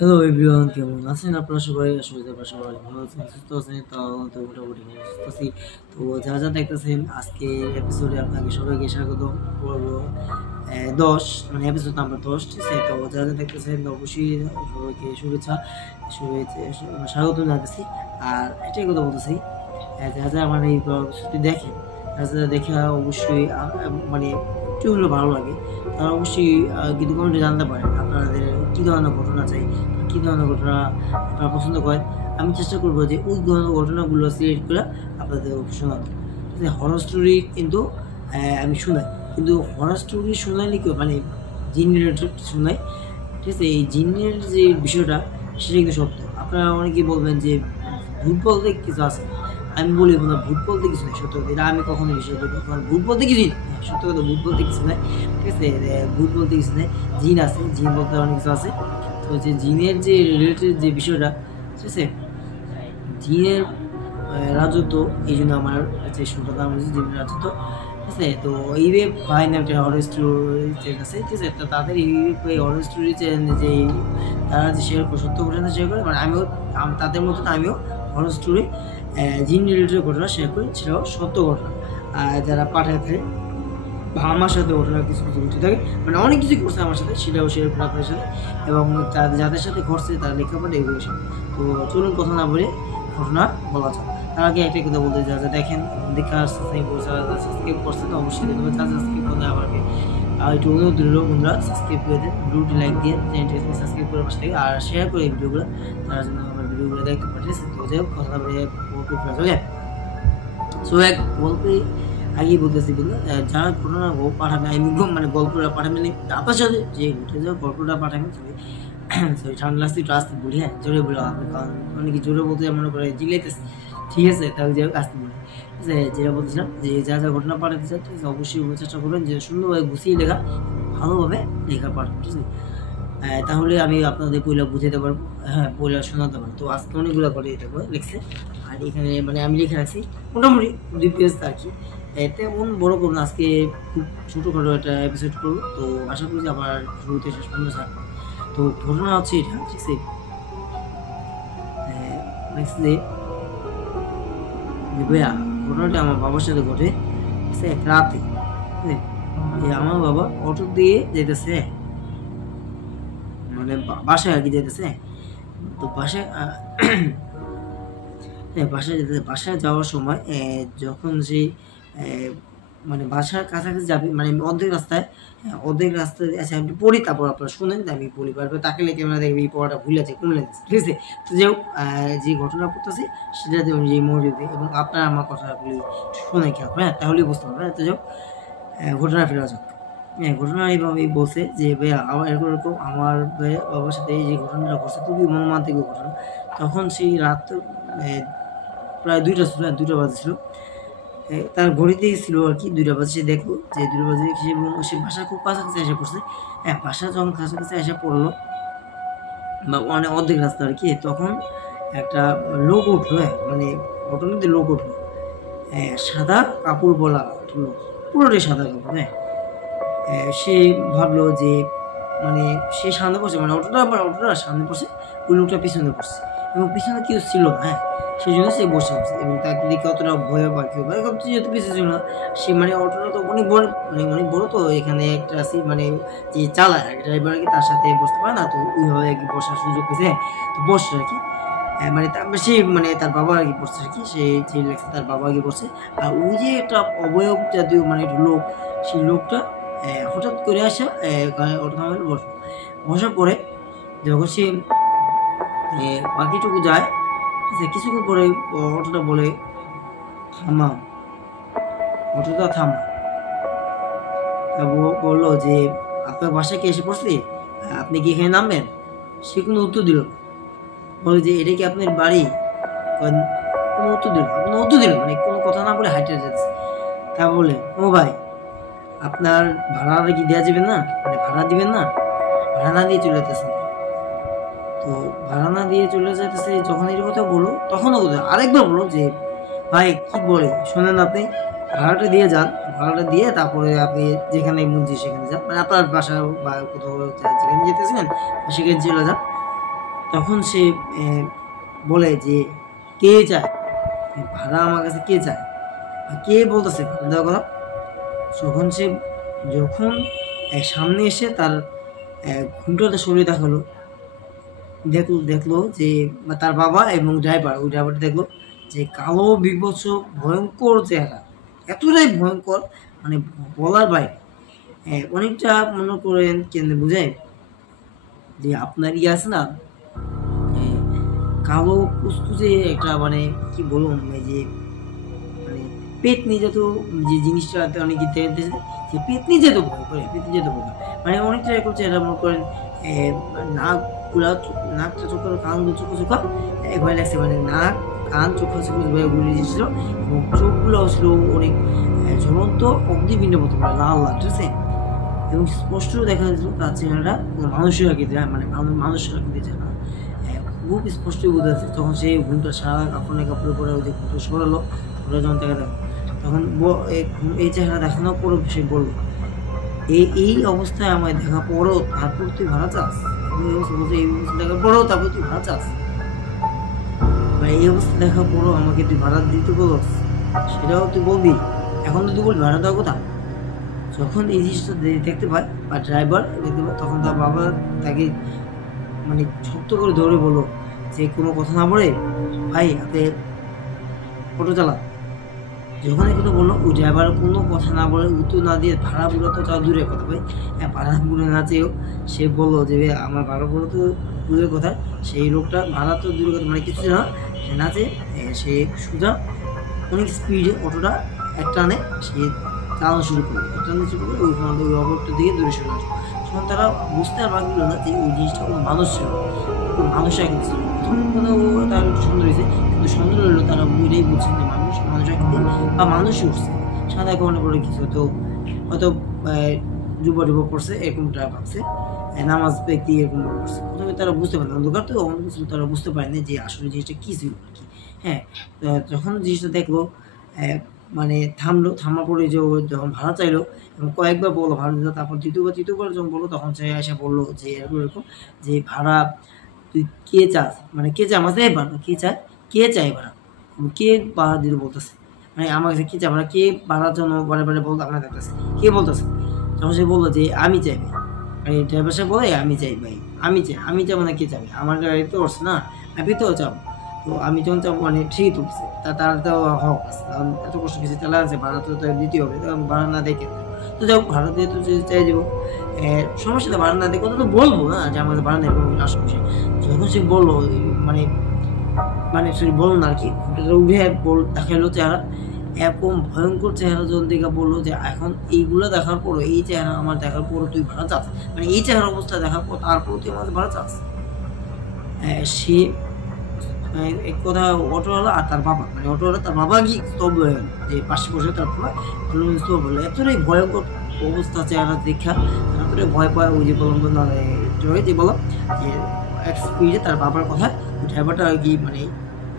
Hello everyone, কেমন আছেন আপনারা সবাই? আসলে আপনারা সবাই ভালো আছেন, সুস্থ আছেন। তাও তো মোটামুটি ভালো সুস্থ আছি। তো যারা যা দেখতেছেন আজকে এপিসোডে আপনাকে সবাইকে স্বাগত করবো। 10 মানে এপিসোড নাম্বার 10, ঠিক আছে? তো যারা যা দেখতেছেন অবশ্যই সবাইকে স্বাগত জানাতেছি। আর এটাই কথা বলতেছি, যারা যা আমার এই এপিসোডটি দেখেন, যারা দেখে অবশ্যই মানে একটু হলেও ভালো লাগে, তারা অবশ্যই কিন্তু কমেন্টে জানতে পারেন আপনাদের কী ধরনের ঘটনা চাই, কী ধরনের ঘটনা আপনারা পছন্দ করেন। আমি চেষ্টা করবো যে ওই ধরনের ঘটনাগুলো সিলেক্ট করে আপনাদের শোনাতে। ঠিক আছে? হরর স্টোরি কিন্তু আমি শোনাই, কিন্তু হরর স্টোরি শোনাইলে কেউ মানে জিন রিলেটেড শোনাই। ঠিক আছে? এই জিনের যে বিষয়টা সেটা কিন্তু সত্য। আপনারা অনেকেই বলবেন যে ভূত বলতে কিছু আছে। আমি বলি না, ভূত বলতে কিছু নেই। সত্য কথা, এটা আমি কখনো বিশ্বাস করি না। কারণ ভূত বলতে কিছুই নেই। সত্য কথা, ভূত বলতে কিছু নাই। ঠিক আছে? ভূত বলতে কিছু নেই। জিন আছে, জিন বলতে অনেক কিছু আছে। তো যে জিনের যে রিলেটেড যে বিষয়টা, ঠিক আছে? জিনের রাজত্ব, এই জন্য আমার যে শোটার নাম হচ্ছে জিনের রাজত্ব। ঠিক আছে? তো এইভাবে ভাই নাম একটা হরর স্টোরি চ্যানেল আছে। ঠিক আছে? তো তাদের এই হরর স্টোরি চ্যানেল যে তারা যে শেয়ার করে, সত্য ঘটনা শেয়ার করে, মানে আমিও তাদের মতন আমিও হরর স্টোরি জিন রিলেটেড ঘটনা শেয়ার করি, সেটাও সত্য ঘটনা। আর যারা পাঠায় থাকে বা আমার সাথে ঘটনা কিছু কিছু ঘটে থাকে, মানে অনেক কিছু ঘটছে আমার সাথে, সেটাও শেয়ার করি আপনাদের সাথে। এবং যাদের সাথে ঘটছে তারা লেখাপড়া এগুলো সব। তো চলুন কথা না বলে ঘটনা বলা যাক। তার আগে একটা কথা বলতে, যা দেখেন দেখা সাবস্ক্রাইব করছে তো অবশ্যই দেখবেন, যা সাবস্ক্রাইব করতে আমাকে একটু অনুরোধ রইল, বন্ধুরা সাবস্ক্রাইব করে দেন, ভিডিওটি লাইক দিয়ে চ্যানেলটি সাবস্ক্রাইব করে পাশে থেকে আর শেয়ার করে এই ভিডিওগুলো, তারা যেন আমার ভিডিওগুলো দেখতে পাঠিয়েছে। তো যাই হোক, কথা না বলে ওকে। সো এক বলতে আগেই বলতেছি, কিন্তু যারা ঘটনা পাঠাবে, আমি মানে গল্পটা পাঠাবেন আপনার সাথে যে ঘটে যাওয়া গল্পটা পাঠাবেন। সরি ঠান্ডা লাগছে, একটু আসতে বলি, হ্যাঁ জোরে বলে আপনি, কারণ অনেকে জোরে বলতে মনে করে জিলাইতেছে। ঠিক আছে? তাহলে যাই হোক আসতে বলি। ঠিক আছে? যেটা বলতেছিলাম যে যা যা ঘটনা পাঠাতে চান, ঠিক আছে, অবশ্যই চেষ্টা করবেন যে সুন্দরভাবে গুছিয়ে লেখা, ভালোভাবে লেখা পাঠান। ঠিক আছে? তাহলে আমি আপনাদের পয়লা বুঝাতে পারবো, হ্যাঁ পয়লা শোনাতে পারবো। তো আজকে অনেকগুলো করে দিতে পারবো লিখছে। আর এখানে মানে আমি লিখে রাখছি মোটামুটি 2 পেজ আর কি, তেমন বড় করবো না আজকে, খুব ছোটোখাটো একটা এপিসোড করবো। তো আশা করি যে আবার শুরুতে শেষ পর্যন্ত থাকবে। তো ঘটনা হচ্ছে এটা, ঠিক আছে? নেক্সট ডে ভাইয়া, ঘটনাটা আমার বাবার সাথে ঘটে, ঠিক আছে, এক রাতে। ঠিক আছে? আমার বাবা অটো দিয়ে যেতেছে, মানে বাসায় আর কি যেতেছে। তো বাসায় হ্যাঁ, বাসায় যেতে, বাসায় যাওয়ার সময় যখন সে মানে বাসার কাছাকাছি যাবে, মানে অর্ধেক রাস্তায় আচ্ছা আমি পড়ি, তারপর আপনারা শুনেন, আমি বলি পারবে তাকালে ক্যামেরা দেখবে এই পড়াটা ভুলে আছে কমলে যাচ্ছে। ঠিক আছে? তো যাই হোক, যে ঘটনা করতেছি সেটাতে অনুযায়ী মনোযোগ এবং আপনারা আমার কথাগুলি শুনে খেয়াল, হ্যাঁ তাহলেই বুঝতে পারবেন। তো যাই হোক, ঘটনা ফেরা যাক। হ্যাঁ, ঘটনা এইভাবেই বলছে যে ভাইয়া আমার এরকম এরকম আমার ভাইয়া বাবার সাথে এই যে ঘটনাটা ঘটছে, খুবই মর্মান্তিক ঘটনা। তখন সেই রাত প্রায় 2টা ছিল, 2টা বাজে ছিল। তার ঘড়িতেই ছিল আর কি 2টা বাজে। সে দেখলো যে 2টা বাজে, সে বাসার খুব কাছাকাছি এসে পড়ছে। হ্যাঁ, বাসা যখন কাছাকাছি এসে পড়লো বা মানে অর্ধেক রাস্তা আর কি, তখন একটা লোক উঠলো। হ্যাঁ, মানে অটোর মধ্যে লোক উঠলো, সাদা কাপড় বলা লোক, পুরোটাই সাদা কাপড়। হ্যাঁ, সে ভাবলো যে মানে সে সামনে পড়ছে, মানে অটোটা সামনে পড়ছে, ওই লোকটা পিছনে পড়ছে এবং পিছনে কেউ ছিল না। হ্যাঁ, সেই জন্য সে বসে পড়ছে এবং তাকে দেখে অতটা ভয় বা কেউ বা যেহেতু পিছনে ছিল না, সে মানে অটোটা তো অনেক বড়, মানে অনেক বড়, তো এখানে একটা সিট মানে যে চালায় ড্রাইভার আর কি, তার সাথে বসতে পারে না, তো ওইভাবে আর কি বসার সুযোগ পেয়েছে। তো বসছে আর কি, মানে সে মানে তার বাবা আর কি পড়ছে আর কি, সে যে লেখছে তার বাবা আগে পড়ছে। আর ওই যে একটা অবয়ব জাতীয় মানে একটা লোক, সেই লোকটা হঠাৎ করে আসা অটো থামালে বসার পরে যখন সে বাকিটুকু যায়, কিছুক্ষণ পরে অটোটা বলে থামা, অটোটা থামা। তা বললো যে আপনার বাসায় কে এসে পড়ছে, আপনি কি এখানে নামবেন? সে কোনো উত্তর দিল না। বলে যে এটা কি আপনার বাড়ি? কোনো উত্তর দিল মানে কোনো কথা না বলে হাইটে যাচ্ছে। তা বলে ও ভাই, আপনার ভাড়াটা কি দেওয়া যাবে না, মানে ভাড়া দিবেন না? ভাড়া না দিয়ে চলে যেতেছেন। তো ভাড়া না দিয়ে চলে যেতেছে, যখন এই কথা বলো তখনও আরেকবার বলো যে ভাই কি বলে শোনেন, আপনি ভাড়াটা দিয়ে যান, ভাড়াটা দিয়ে তারপরে আপনি যেখানে মন চায় সেখানে যান, মানে আপনার বাসা বা কোথাও যেখানে যেতেছিলেন সেখানে চলে যান। তখন সে বলে যে কে চায় ভাড়া, আমার কাছে কে চায়, কে বলতেছে ভাড়া দেওয়ার কথা। যখন সামনে এসে তার ঘুমটাতে সরিয়ে দেখালো, দেখলো যে তার বাবা এবং ড্রাইভার, ওই ড্রাইভারটা দেখলো যে কালো বিভৎস ভয়ঙ্কর চেহারা, এতটাই ভয়ঙ্কর মানে বলার বাইরে। অনেকটা মনে করেন কেন বুঝায় যে আপনার আছে না কালো কুচকুচে একটা মানে কি বলুন যে মানে পেতনি যত যে জিনিসটা অনেকে যে পেতনি যেত ভয় করে, পেতনি যেত ভয় করে মানে অনেকটা করছে এটা মনে করেন নাক পুরা নাকটা চোখ কানগুলো চোখ চোখা ভয় লাগছে, মানে নাক কান চোখ ঘুরে দিয়েছিল এবং চোখগুলো ছিল অনেক ঝুলন্ত অগ্নিপিণ্ডের মতো লাল লাল, ঠিক আছে। এবং স্পষ্ট দেখা যাচ্ছিল তার চেহারাটা মানুষের আঁকিতে, মানে মানুষের আঁকিতে চেহারা খুব স্পষ্ট বোঝা যাচ্ছে। তখন সেই ঘুমটা সারা কাপড়ে পরে ওই যে ঘুমটা সরালো, যখন দেখা দেয় তখন এই চেহারা দেখানোর পরও সে বললো এই অবস্থায় আমায় দেখা পরও তারপর তুই ভাড়া চাস, এই অবস্থা দেখার পরেও তারপর তুই ভাড়া চাস, মানে এই অবস্থা দেখার পরও আমাকে তুই ভাড়া দিতে বলস, সেটাও তুই বলবি। এখন তো তুই বলবি ভাড়া দেওয়ার কথা। যখন এই জিনিসটা দেখতে পায় বা ড্রাইভার দেখতে পায়, তখন তার বাবা তাকে মানে শক্ত করে ধরে বললো যে কোনো কথা না বলে ভাই আপনি অটো চালা। যখন এই কথা বললো, ওই ড্রাইভার কোনো কথা না বলে উত্তর না দিয়ে ভাড়া বুড়ো তো চাও দূরের কথা ভাই, ভাড়া বুড়ো না চেয়েও সে বললো যে আমার ভাড়া বুড়ো তো দূরের কথা, সেই লোকটা ভাড়া তো দূরের কথা মানে কিছু না, সে নাচে সে সোজা অনেক স্পিডে অটোটা টানে সে চালানো শুরু করলো, ওই অবরটা দিয়ে দূরে সরে আসলো। তখন তারা বুঝতে আর পারছিল না যে ওই জিনিসটা কোনো মানুষ ছিল, কোনো মানুষ একদিন ছিল। প্রথম কথা ও তার একটু সুন্দর হয়েছে, কিন্তু সুন্দর হলো তারা বুঝলেই বুঝছেন যে মানুষ একদিন বা মানুষই উঠছে সাদা কারণে করে কিছু হয়তো যুবা পড়ছে এরকমটা ভাবছে, নামাজ ব্যক্তি এরকম করছে। প্রথমে তারা বুঝতে পারে অন্ধকার তো অন্য কিছু তারা বুঝতে পারেনি যে আসলে জিনিসটা কী ছিল আর কি। হ্যাঁ, যখন জিনিসটা দেখলো মানে থামার পরে যে যখন ভাড়া চাইলো এবং কয়েকবার বললো ভাড়া দিল, তারপর তৃতীয়বার যখন বললো তখন সে এসে বললো যে এরকম যে ভাড়া তুই কে চাস, মানে কে চায় আমার চাই ভাড়া, কে চায় ভাড়া, কে ভাড়া দিতে বলতেছে, মানে আমার কাছে কে চায় ভাড়া, কে ভাড়ার জন্য বারে বলতে আপনার দেখতেছে কে বলতেছে। তখন সে বললো যে আমি চাই ভাই, আর এই ড্রাইভার সাহেব বলে আমি চাই ভাই, আমি চাবো না কে চাবে, আমার গাড়ি তো করছে না, আমি তো চাবো। তো আমি যখন চাবো মানে ঠিকই তুলছে তার তো হক আছে, এত কষ্ট কিছু চালা আছে, ভাড়া তো দিতে হবে, ভাড়া না দেখে তো যাও ভাড়া দিয়ে তো চাই দেবো, সমস্যা তো ভাড়া না দেখে কথা তো বলবো না যে আমাদের ভাড়া নেই আশেপাশে। যখন সে বললো মানে সরি বললো না আর কি, উঠে দেখালো চেহারা, এরকম ভয়ঙ্কর চেহারা যখন দেখে বললো যে এখন এইগুলো দেখার পরও এই চেহারা আমার দেখার পরও তুই ভাড়া চাস, মানে এই চেহারা অবস্থা দেখার পর তারপর তুই আমাদের ভাড়া চাস। সে এক কথা অটোওয়ালা আর তার বাবা, মানে অটোওয়ালা তার বাবা কি স্তব্ধ হয়ে গেল, যে পাশে বসে তার বাবা স্তব্ধ হলো, এতটাই ভয়ঙ্কর অবস্থা চেহারা দেখা, এতটাই ভয় পায়। ওই যে বললাম যে বলো যে এক স্পিডে তার বাবার কথা ড্রাইভারটা আর কি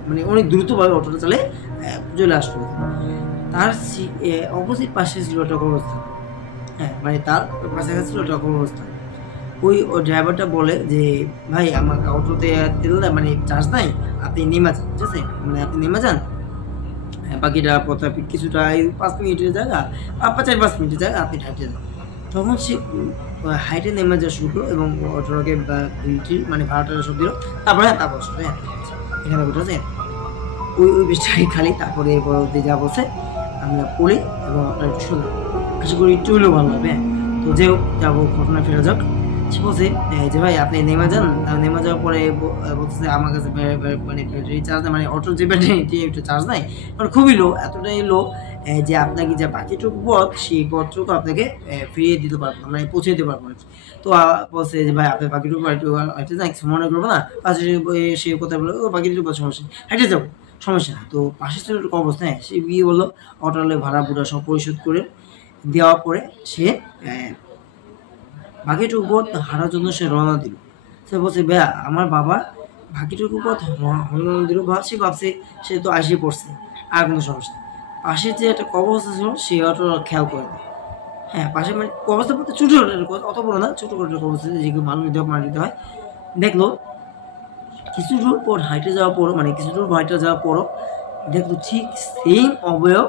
মানে অনেক দ্রুতভাবে অটোটা চালে চলে আসলো। তার অপোজিট পাশে ছিল একটা কবরস্থান, হ্যাঁ মানে তার পাশে ছিল একটা কবরস্থান। ওই ড্রাইভারটা বলে যে ভাই আমার অটোতে তেল মানে চার্জ নাই, আপনি নেমে যান, ঠিক আছে, মানে আপনি নেমে যান, বাকিটা পথে কিছুটা 5 মিনিটের জায়গা 4-5 মিনিটের জায়গা আপনি হাইটে যান। তখন সে হাইটে নেমে যাওয়া শুরু করলো এবং অটোটাকে মানে ভাড়াটা সব দিল, তারপরে এখানে ওটা আছে ওই বেশটাই খালি, তারপরে পরবর্তী যা বলছে আমরা পড়ি এবং আপনার একটু শুনলাম, আশা করি একটু হলেও ভালো হবে। তো যে হোক যাবো ঘটনা ফেরা যাক। সে বলছে যে ভাই আপনি নেমে যান, নেমে যাওয়ার পরে বলতেছে আমার কাছে মানে ব্যাটারি চার্জ নেই, মানে অটোর যে ব্যাটারিটি একটু চার্জ নাই, কারণ খুবই লো, এতটাই লো যে আপনাকে যে বাকিটুকু পথ সেই পথটুকু আপনাকে ফিরিয়ে দিতে পারবো, মানে পৌঁছে দিতে পারবো। তো বলছে যে ভাই আপনি বাকিটুকু হাইটে যান, কিছু মনে করবো না, পাশে সে কথা বলে ও বাকিটুকু সমস্যা হাইটে যাবো সমস্যা না। তো পাশে ছিল একটু অবস্থা, হ্যাঁ সে গিয়ে বললো অটোলে ভাড়া বুড়া সব পরিশোধ করে দেওয়ার পরে সে বাকিটুকু পথ হারার জন্য সে রওনা দিল। সে বলছে ভাইয়া আমার বাবা বাকিটুকু পথ রওনা দিল, ভাবছে সে তো আসে পড়ছে আর কোনো সমস্যা। পাশে যে একটা কবরস্থান ছিল সে অটো খেয়াল করে দেয়, হ্যাঁ পাশে মানে কবরস্থান বলতে ছোটো অত বড় না, ছোটো করে কবরস্থান যেগুলো মানুষ মারা দিতে হয়। দেখলো কিছু দূর পর হাইটে যাওয়ার পর মানে কিছু দূর হাইটে যাওয়ার পরও দেখতো ঠিক সেম অবয়ব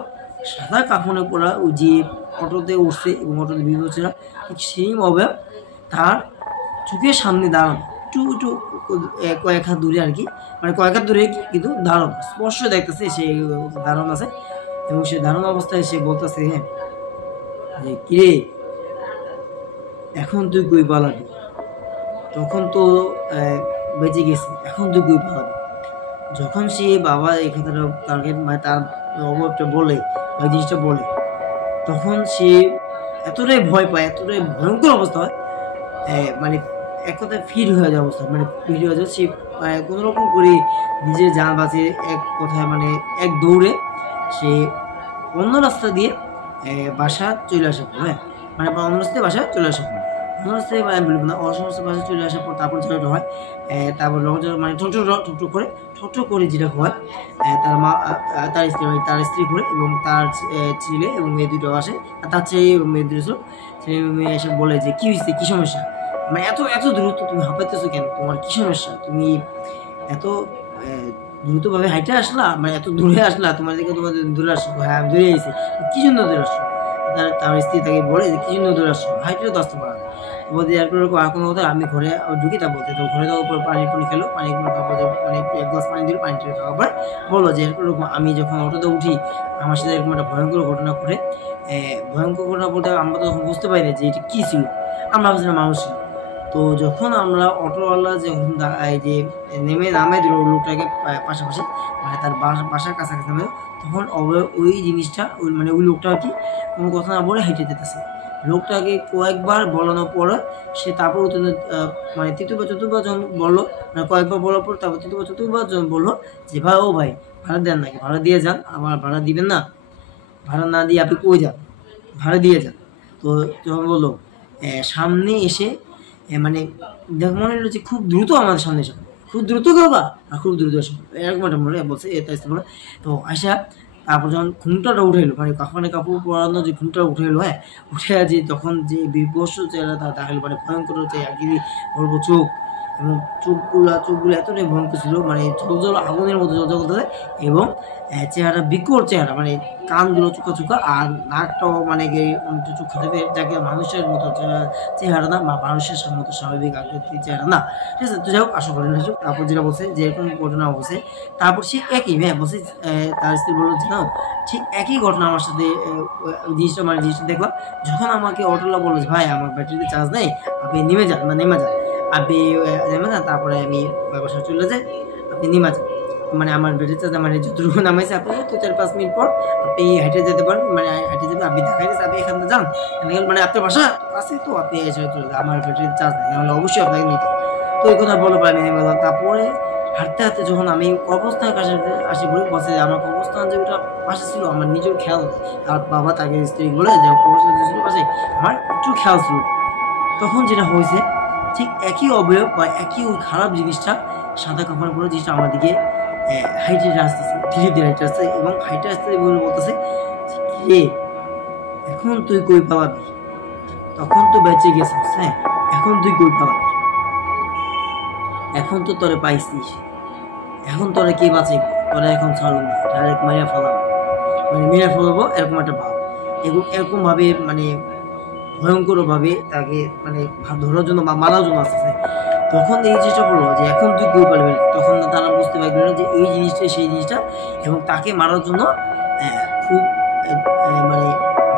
সাদা কাফনে পরা ওই যে অটোতে উঠছে এবং অটোতে বিয়ে হচ্ছে না, ঠিক সেম অবয়ব তার চোখের সামনে দাঁড়ানো, একটু একটু কয়েক হাত দূরে আর কি, মানে কয়েক হাত দূরে কিন্তু দাঁড়ানো, স্পষ্ট দেখতেছে সে দাঁড়ানো আছে। এবং সে দাঁড়ানো অবস্থায় সে বলতেছে, হ্যাঁ যে কিরে এখন তুই কই পালাবি, তখন তো বেঁচে গেছে, এখন তুই কই পালাবি। যখন সে বাবা এই কথাটা তাকে মানে তার অভাবটা বলে বা জিনিসটা বলে, তখন সে এতটাই ভয় পায়, এতটাই ভয়ঙ্কর অবস্থা হয়, মানে এক কথায় ফিট হয়ে যাওয়া অবস্থা, মানে ফিট হয়ে যাওয়া। সে কোনো রকম করে নিজের জান বাঁচিয়ে এক কথায় মানে এক দৌড়ে সে অন্য রাস্তা দিয়ে বাসা চলে আসে, হ্যাঁ মানে অন্য রাস্তায় বাসা চলে আসে, অন্য রাস্তায় আমি বলবো না, অসমস্ত বাসা চলে আসার পর তারপর যেটা হয়, তারপর মানে ঠোঁটো করে যেটা হয়, তার মা তার স্ত্রী করে এবং তার ছেলে এবং মেয়ে দুটো আসে, আর তার ছেলে এবং মেয়ে দুটো ছিল, ছেলে মেয়ে এসে বলে যে কী হয়েছে, কী সমস্যা, মানে এত এত দ্রুত তুমি হাঁপাইতেছো কেন, তোমার কী সমস্যা, তুমি এত দ্রুতভাবে হাইটে আসলা, মানে এত দূরে আসলা, তোমার দূরে আসছো, হ্যাঁ আমি দূরে এসেছি, কী জন্য দূরে আসছো, তার স্ত্রী তাকে বলে যে কী জন্য দূরে আসছো, হাইটেও তো আসতে পারা যায়। বলতে এরপর আর কোনো কথা আমি ঘরে ঢুকি, তা বলতে তো ঘরে যাওয়ার পর পানি পুনি খেলো, পানি খাওয়ার পর মানে এক গ্লাস পানি দিল, পানি খাওয়ার পর বললো যে এরপর আমি যখন অটোতে উঠি আমার সাথে এরকম একটা ভয়ঙ্কর ঘটনা ঘটে। ভয়ঙ্কর ঘটনা বলতে আমরা তো তখন বুঝতে পারি না যে এটা কী ছিল, আমরা ভাবছিলাম মানুষ ছিল। তো যখন আমরা অটোওয়ালা যখন এই যে নামাই দিল লোকটাকে পাশাপাশি, মানে তার বাসার কাছাকাছি নামে, তখন ওই জিনিসটা মানে ওই লোকটা আর কি কোনো কথা না বলে হেঁটে যেতেছে। লোকটাকে কয়েকবার বলানোর পরে সে তারপর মানে তৃতীয়বার চতুর্থবার যখন বললো, মানে কয়েকবার বলার পর তারপর তৃতীয়বার চতুর্থবার যখন বললো যে ভাই ও ভাই ভাড়া দেন নাকি, ভাড়া দিয়ে যান, আমার ভাড়া দিবেন না, ভাড়া না দিয়ে আপনি কই যান, ভাড়া দিয়ে যান। তো যখন বললো সামনে এসে মানে দেখ মনে হলো যে খুব দ্রুত আমাদের সামনে এসে, খুব দ্রুত করবা আর খুব দ্রুত এসে এরকম একটা মনে বলছে এটা বলে। তো আসা তারপর যখন ঘুমটাটা উঠে এলো, মানে কাপড় পরানো যে ঘুমটা উঠে এলো, হ্যাঁ উঠে যে তখন যে বিভৎস চেহারা তা দেখালো, মানে ভয়ঙ্কর চেহারা, বলবো চোখ এবং চোখগুলো এতটাই ভয়ঙ্কর ছিল, মানে জল আগুনের মতো জল করতেছে, এবং চেহারা বিকট চেহারা, মানে কানগুলো চুকা চুকা আর নাকটাও মানে চোখা দেবে, যাকে মানুষের মতো চেহারা না বা মানুষের মতো স্বাভাবিক আকৃতির চেহারা না, ঠিক আছে। তো যাই হোক আশা করি না। তারপর যেটা বলছে যে এরকম ঘটনা বলছে, তারপর সে একই বলছে, তার স্ত্রী বললো যে না ঠিক একই ঘটনা আমার সাথে জিনিসটা দেখলাম, যখন আমাকে অটোলা বললো যে ভাই আমার ব্যাটারিতে চার্জ নেই, আপনি নেমে যান, আপনি নেমে যান, তারপরে আমি বাসা চলে যাই, আপনি নেমে যান, মানে আমার ব্যাটারিতে মানে যতটুকু নামাইছে আপনি তো 4-5 মিনিট পর আপনি হেঁটে যেতে পারেন, মানে হেঁটে যেতে আপনি দেখাই দিচ্ছে আপনি এখান থেকে যান, মানে আপনার বাসা আছে তো আপনি এসে চলে যান, আমার ব্যাটারিতে চার্জ নেই, নাহলে অবশ্যই আপনাকে নিতে। তো এই কথা বলে আমি নেমে গেলাম। তারপরে হাঁটতে হাঁটতে যখন আমি কবরস্থানের কাছে আসি বলি, বলছে যে আমার কবরস্থান যে ওটা পাশে ছিল আমার নিজের খেয়াল, তার বাবা তাকে স্ত্রী বলে যে কবরস্থান ছিল পাশে, আমার একটু খেয়াল ছিল। তখন যেটা হয়েছে ঠিক একই অবয়ব বা একই ওই খারাপ জিনিসটা সাদা কাপড় পরে জিনিসটা আমার দিকে হাইটে আসতেছে, ধীরে ধীরে হাইটে আসছে এবং হাইটে আসতে বলে বলতেছে রে এখন তুই কই পালাবি, তখন তো বেঁচে গেছিস, হ্যাঁ এখন তুই কই পালাবি, এখন তো তোরে পাইছিস, এখন তোরে কে বাঁচে, তোরা এখন ছাড়ুন না, ডাইরেক্ট মেরে ফেলাবো, মানে মেরে ফেলাবো এরকম একটা ভাব, এরকম ভাবে মানে ভয়ঙ্কর ভাবে তাকে মানে ধরার জন্য বা মারার জন্য আসতেছে। তখন এই জিনিসটা বললো যে এখন তুই কই পারবি, তখন তারা বুঝতে পারবে না যে এই জিনিসটা সেই জিনিসটা, এবং তাকে মারার জন্য খুব মানে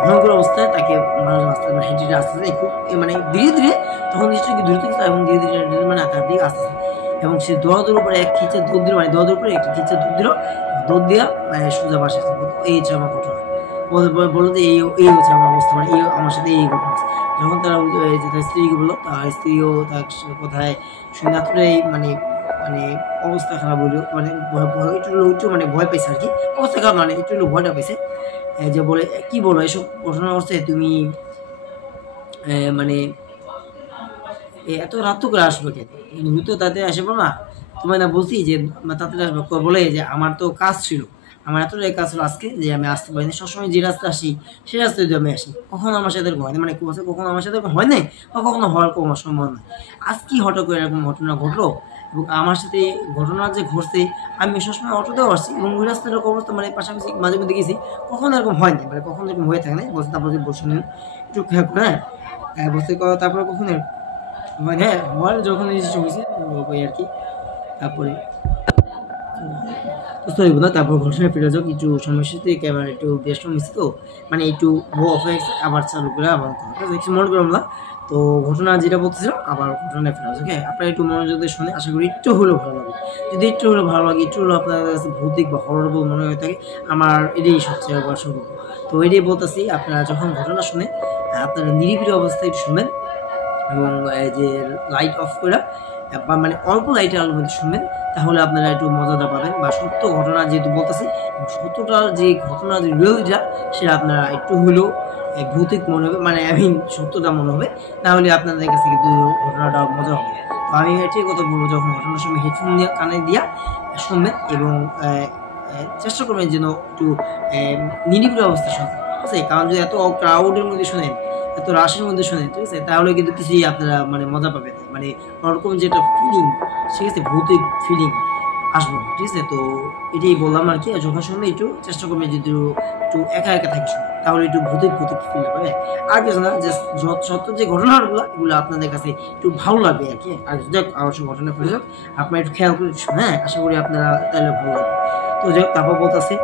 ভয়ঙ্কর অবস্থায় তাকে মারার জন্য আসতে মানে হেঁটে আসতেছে খুব মানে ধীরে ধীরে, তখন জিনিসটা কি দ্রুত কিছু এবং ধীরে ধীরে মানে তার দিকে আসতেছে, এবং সে দৌড়াদৌড় উপরে এক খিচে দৌড় দিল, মানে দৌড়াদৌড় উপরে একটা খিচে দৌড় দিল, দৌড় দিয়া সোজা বাসে এই হচ্ছে আমার ঘটনা। বললো যে এই হচ্ছে আমার অবস্থা, মানে এই আমার সাথে এই ঘটনা। যখন তারা তার স্ত্রীকে বললো, তার স্ত্রীও তার কোথায় শুনে এতটাই মানে মানে অবস্থা খারাপ হইলো, মানে একটু মানে ভয় পেয়েছে আর কি, অবস্থা খারাপ মানে একটু ভয়টা পেয়েছে, যে বলে কি বলো এসব ঘটনা করছে তুমি, মানে এত রাত করে আসবে কেন, তো তাতে আসবো না, তোমায় না বলছি যে তাতে আসবে, বলে যে আমার তো কাজ ছিল, আমার এতটাই কাজ ছিল আজকে যে আমি আসতে পারিনি, সবসময় যে রাস্তা আসি সেই রাস্তায় যদি আমি আসি, কখনো আমার সাথে হয় না, মানে কখনো আমার সাথে হয় নাই বা কখনো হওয়ার কোনো সম্ভব নয়, আজ কি হঠাৎ করে এরকম ঘটনা ঘটলো, এবং আমার সাথে ঘটনা যে ঘটছে আমি সবসময় অটোতেও আসছি এবং ওই রাস্তার অবস্থা মানে পাশাপাশি মাঝে মধ্যে গেছি, কখনো এরকম হয়নি, মানে কখনো এরকম হয়ে থাকে না বলছে। তারপর যে বসে নিন একটু খেয়াল করে, হ্যাঁ বলতে তারপরে কখনো মানে হ্যাঁ হয় যখন এই জিনিসটা হয়েছে ওই আর কি। তারপরে বুঝতে পারবো না, তারপর ঘটনা ফিরে যাও কিছু সমস্যাতে ক্যামেরা একটু ব্যস্ত মিস তো মানে একটু অফ হয়ে গেছে, আবার চালু করে আবার কিছু মনে করলাম না। তো ঘটনা যেটা বলতেছিলাম আবার ঘটনায় ফেরা যাচ্ছে। ওকে, আপনারা একটু মনোযোগ দিয়ে শুনে আশা করি একটু হলেও ভালো লাগে। যদি একটু হলেও ভালো লাগে, একটু হলেও আপনাদের কাছে ভৌতিক বা হরবল মনে হয়ে থাকে, আমার এটাই সবচেয়ে বড় সম্ভব। তো এটাই বলতেছি, আপনারা যখন ঘটনা শুনে আপনারা নিরিবিলি অবস্থায় একটু শুনবেন এবং এই যে লাইট অফ করে বা মানে অল্প লাইটের আলোর মধ্যে শুনবেন, তাহলে আপনারা একটু মজাটা পাবেন। বা সত্য ঘটনা যেহেতু বলতেছি, সত্যটার যে ঘটনা যে রিয়েলিটিটা সেটা আপনারা একটু হলেও ভৌতিক মনে হবে, মানে আই মিন সত্যটা মনে হবে, তাহলে আপনাদের কাছে কিন্তু ঘটনাটা মজা হবে। তো আমি এটাই কথা বলবো, যখন ঘটনার সময় হেডফোন দিয়ে কানে দিয়া শুনবেন এবং চেষ্টা করবেন যেন একটু নিরিবিলি অবস্থা শুনবেন, ঠিক আছে? কারণ যদি এত ক্রাউডের মধ্যে শুনেন, এত রাশের মধ্যে শোনেন, ঠিক আছে, তাহলে কিন্তু কিছুই আপনারা মানে মজা পাবেন, মানে ওরকম যেটা ফিলিং, ঠিক আছে, ভৌতিক ফিলিং আসবো, ঠিক আছে? তো এটাই বললাম আর কি। যখন শুনবে একটু চেষ্টা করবেন যদি একটু একা একা থাকি শুনে, তাহলে একটু ভৌতিক ভৌতিক ফিল হবে। আর কিছু না, যে সত্য যে ঘটনাগুলো এগুলো আপনাদের কাছে একটু ভালো লাগবে আর কি। আর যাক অবশ্যই ঘটনা ফেলে যাক, আপনারা একটু খেয়াল করে হ্যাঁ, আশা করি আপনারা তাহলে ভালো লাগবে। তো যাক, তারপর বলতেছি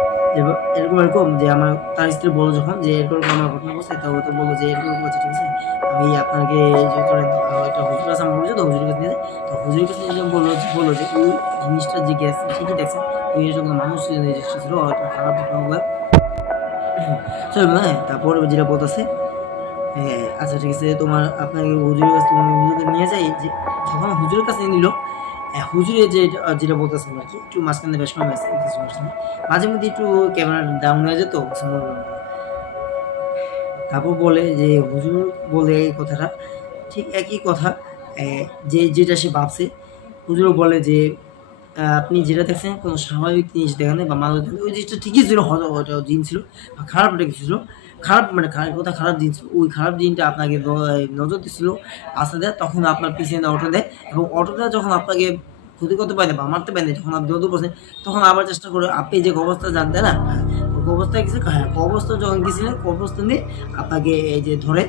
এরকম এরকম যে আমার তার স্ত্রী বলো যখন যে এরকম আমার ঘটনা বলছে, তো তো বললো যে এরকম বলছে, ঠিক আছে আমি আপনাকে যে করেন একটা হুজুর কাছে আমার বলছে, তো হুজুরের কাছে নিয়ে যায়। তো হুজুরের কাছে নিয়ে বললো যে ওই জিনিসটা যে গেছে ঠিকই দেখছেন, ওই জিনিসটা কোনো মানুষ জিনিসটা ছিল, একটা খারাপ ঘটনা চলবে না। তারপর যেটা বলতেছে, হ্যাঁ আচ্ছা ঠিক আছে, তোমার আপনাকে হুজুরের কাছে তোমার হুজুরকে নিয়ে যাই। যে যখন হুজুরের কাছে নিল, হুজুরে যেটা বলতেছেন আর কি, একটু মাঝখানে বেশ কম আছে মাঝে মধ্যে একটু ক্যামেরা ডাউন হয়ে যেত। তারপর বলে যে হুজুর বলে এই কথাটা ঠিক একই কথা, যেটা সে ভাবছে। হুজুর বলে যে আপনি যেটা দেখছেন কোনো স্বাভাবিক জিনিস দেখেন বা মানুষ দেখেন, ওই জিনিসটা ঠিকই ছিল, হয়তো ওটা জিন ছিল বা খারাপ একটা কিছু ছিল, খারাপ মানে কথা খারাপ জিনিস ছিল। ওই খারাপ জিনটা আপনাকে নজর দিচ্ছিল আসতে দেয়, তখন আপনার পিছনে অটো দেয় এবং অটোটা যখন আপনাকে ক্ষতি করতে পারে বা মারতে পারে, যখন আপনি দৌড় করছেন, তখন আবার চেষ্টা করে আপনি যে কবরস্থা জানতে না, কবরস্থায় গেছে, হ্যাঁ কবরস্থা যখন গেছিলেন, কবরস্থানে আপনাকে এই যে ধরে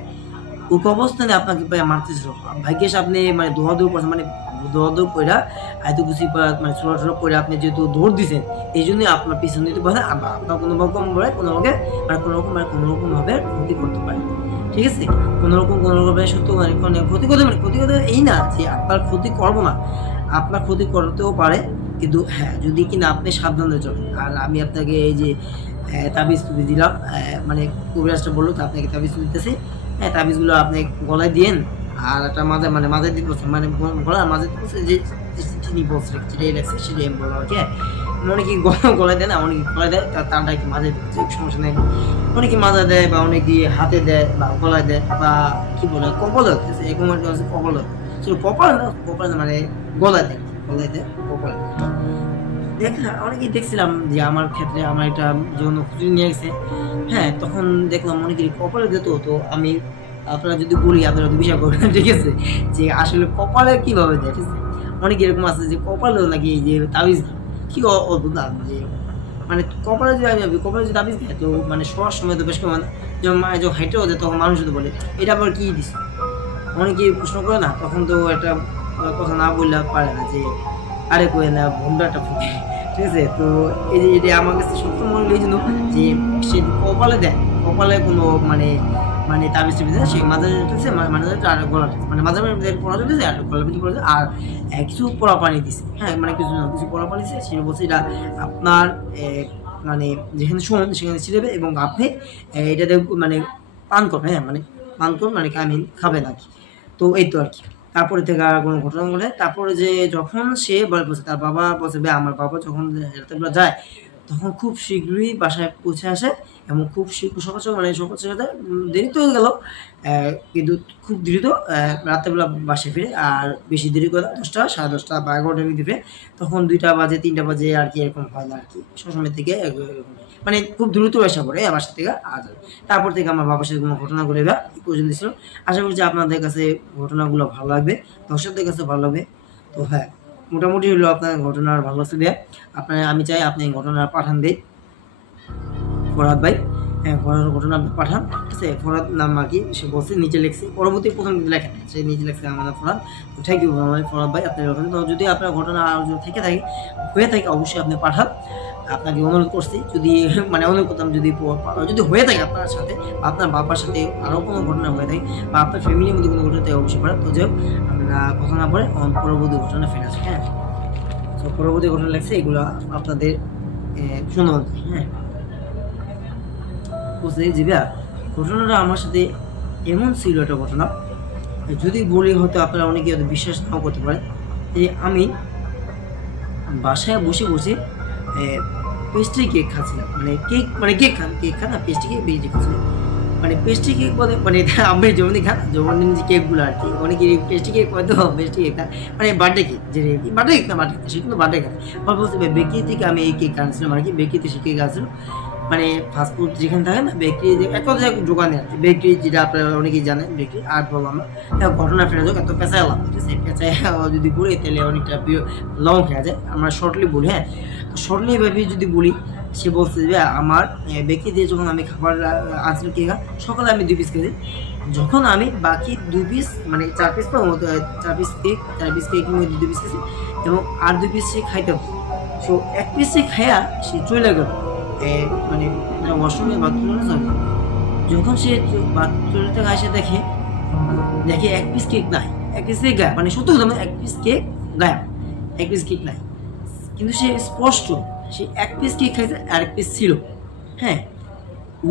ওই অবস্থানে আপনাকে প্রায় মারতেছিল। ভাগ্যেশ আপনি মানে দৌড়াদৌড় করছেন, মানে দৌড়াদৌড় কইরা এত কিছু মানে ছোটো করে আপনি যেহেতু দৌড় দিচ্ছেন, এই জন্যই আপনার পিছনে দিতে পারে, আপনার কোনো রকম বলে কোনোভাবে মানে কোনো রকম ভাবে ক্ষতি করতে পারে, ঠিক আছে? কোনো রকম সত্য মানে ক্ষতি করতে এই না যে আপনার ক্ষতি করবো না, আপনার ক্ষতি করতেও পারে, কিন্তু হ্যাঁ যদি কিনা আপনি সাবধানে চলেন। আর আমি আপনাকে এই যে তাবিজ তুলে দিলাম, মানে কবিরাজটা বললো তো আপনাকে তাবিজ দিতেছি, হ্যাঁ তাবিজগুলো আপনি গলায় দিয়েন। আর একটা মাঝে দিতে বলছেন, মানে গলার মাঝে বলছে যে চিনি বলছে যেটাই লাগছে সেটাই আমি বললাম আর কি। অনেকে গলায় দেয় না, অনেকে গলায় দেয়, তার টানটা একটু মাঝে সমস্যা নেই, অনেকে মাজা দেয় বা অনেকে হাতে দেয় বা গলায় দেয় বা কি বলে কপাল হচ্ছে এরকম একটা আছে, কপাল শুধু কপাল না মানে গলায় দেয় কপাল। অনেকেই দেখছিলাম যে আমার ক্ষেত্রে আমার একটা যখন খুঁজে নিয়ে গেছে, হ্যাঁ তখন দেখলাম অনেকেই কপালে দিত। তো আমি আপনারা যদি বলি আপনারা তো বিশ্বাস করবেন, ঠিক আছে, যে আসলে কপালে কিভাবে দেয়, ঠিক আছে? অনেক এরকম আছে যে কপালে নাকি এই যে তাবিজ কি অদ্ভুত যে মানে কপালে যদি আমি কপালে যদি তাবিজ দেয়, তো মানে শোয়ার সময় তো বেশ কমান যখন মায়ের যখন হাইটেও যায় তখন মানুষ যদি বলে এটা আবার কি দিস, অনেকে প্রশ্ন করে না, তখন তো একটা কথা না বললে পারে না যে আরে কই না ভন্ডারটা ফুটে, ঠিক আছে? তো এই যে এটা আমার কাছে সত্য মনে হয়েছিল যে সে কপালে দেয়, কপালে কোনো মানে মানে তাবিজ টাবিজ দেয়, সে মাঝে যেতেছে মাঝে আর গলা মানে মাঝে পড়া যেতেছে আর গলা পিঠে পড়েছে আর কিছু পোড়া পানি দিছে, হ্যাঁ মানে কিছু পোড়া পানি দিছে। সে বলছে এটা আপনার মানে যেখানে শোন সেখানে ছিড়েবে এবং আপনি এটাতে মানে পান করবেন, হ্যাঁ মানে পান করবেন মানে আমি খাবেন আর কি। তো এই তো আর কি। তারপরে থেকে আর কোনো ঘটনা ঘটে। তারপরে যে যখন সে বলছে তার বাবা বলছে আমার বাবা যখন রাতেরবেলা যায় তখন খুব শীঘ্রই বাসায় পৌঁছে আসে এবং খুব সকাল মানে সকাল সকাল দেরি তো হয়ে গেল, কিন্তু খুব দ্রুত রাতেরবেলা বাসায় ফিরে। আর বেশি দেরি করে 10টা 10:30 বা 11টার মধ্যে ফিরে, তখন 2টা বাজে 3টা বাজে আর কি, এরকম হয় না আর কি সবসময় থেকে মানে খুব দ্রুত আসা পড়ে বাসা থেকে আজ। তারপর থেকে আমার বাবার সাথে কোনো ঘটনা ঘটে বা এই পর্যন্ত ছিল। আশা করি যে আপনাদের কাছে ঘটনাগুলো ভালো লাগবে, দর্শকদের কাছে ভালো লাগবে। তো হ্যাঁ মোটামুটি হলো আপনার ঘটনার ভালো লাগছে ভাইয়া। আমি চাই আপনি ঘটনা পাঠান দেই ফরহাদ ভাই। হ্যাঁ, ঘটনা পাঠান, ঠিক আছে? ফরহাদ নাম আর কি সে বলছে, নিচে লিখছে, পরবর্তী প্রথম কিন্তু লেখেন সে নিচে লিখছে আমার নাম ফরহাদ। তো থ্যাংক ইউ ফরহাদ ভাই, আপনার ওখানে। তো যদি আপনার ঘটনা আর থেকে থাকে হয়ে থাকে অবশ্যই আপনি পাঠান। আপনাকে অনুরোধ করছি, যদি মানে অনুরোধ করতাম যদি হয়ে থাকে আপনার সাথে, আপনার বাবার সাথে আরও কোনো ঘটনা হয়ে থাকে, বা আপনার ফ্যামিলির মধ্যে কোনো ঘটনা থাকে অবশ্যই পাঠান। তো যাই হোক, আমরা কথা না পরে পরবর্তী ঘটনা ফেলে আসি। হ্যাঁ, তো পরবর্তী ঘটনা লাগছে এগুলো আপনাদের শোনা হচ্ছে। হ্যাঁ, বুঝতে জি ভাইয়া, ঘটনাটা আমার সাথে এমন ছিল একটা ঘটনা, যদি বলি হয়তো আপনারা অনেকে হয়তো বিশ্বাস নাও করতে পারেন, যে আমি বাসায় বসে বসে পেস্ট্রি কেক খাচ্ছিলাম। মানে কেক খান না, পেস্ট্রি কেক খাচ্ছিলাম। মানে পেস্ট্রি কেক বলে, মানে আমি যেমনি খান যেমন যে কেকগুলো আর কি, অনেকে পেস্ট্রি কেক হয়তো পেস্ট্রি কেক খান, মানে বার্থডে কেক, যে বার্থডে কেক না, সে কিন্তু বার্থডে কেক। বা বলতে বেকারি থেকে আমি এই কেক আনছিলাম আর কি, বেকারিতে সে কেক আনছিল। মানে ফাস্টফুড যেখানে থাকে না, বেকারি এক কথা দোকানে আর কি, বেকারি যেটা আপনারা অনেকেই জানেন বেকারি। আর বলবো আমরা ঘটনা ফেরা যাক, এত পেঁচায় লাভ, ঠিক আছে? পেঁচায় যদি বলি তাহলে অনেকটা লং হয়ে যায়, আমরা শর্টলি বলি। হ্যাঁ, শর্টলি ভাবে যদি বলি, সে বলছে যে আমার বেকারি দিয়ে যখন আমি খাবার আনছিল কেক, সকালে আমি 2 পিস খেয়েছি, যখন আমি বাকি 2 পিস মানে 4 পিস পাবো, 4 পিস কেক মধ্যে 2 পিস খেয়েছি, এবং আর 2 পিস সে খাইতে হবে। সো 1 পিস সে খায়া সে চলে গেল মানে ওয়াশরুমে, বাথরুমে যাবে। যখন সে বাথরুম থেকে আসে দেখে 1 পিস কেক নাই, 1 পিস কেক গায়েব। মানে সত্য কথা, 1 পিস কেক গায়েব, 1 পিস কেক নাই। কিন্তু সে স্পষ্ট সে 1 পিস কেক খাইছে, আর 1 পিস ছিল। হ্যাঁ,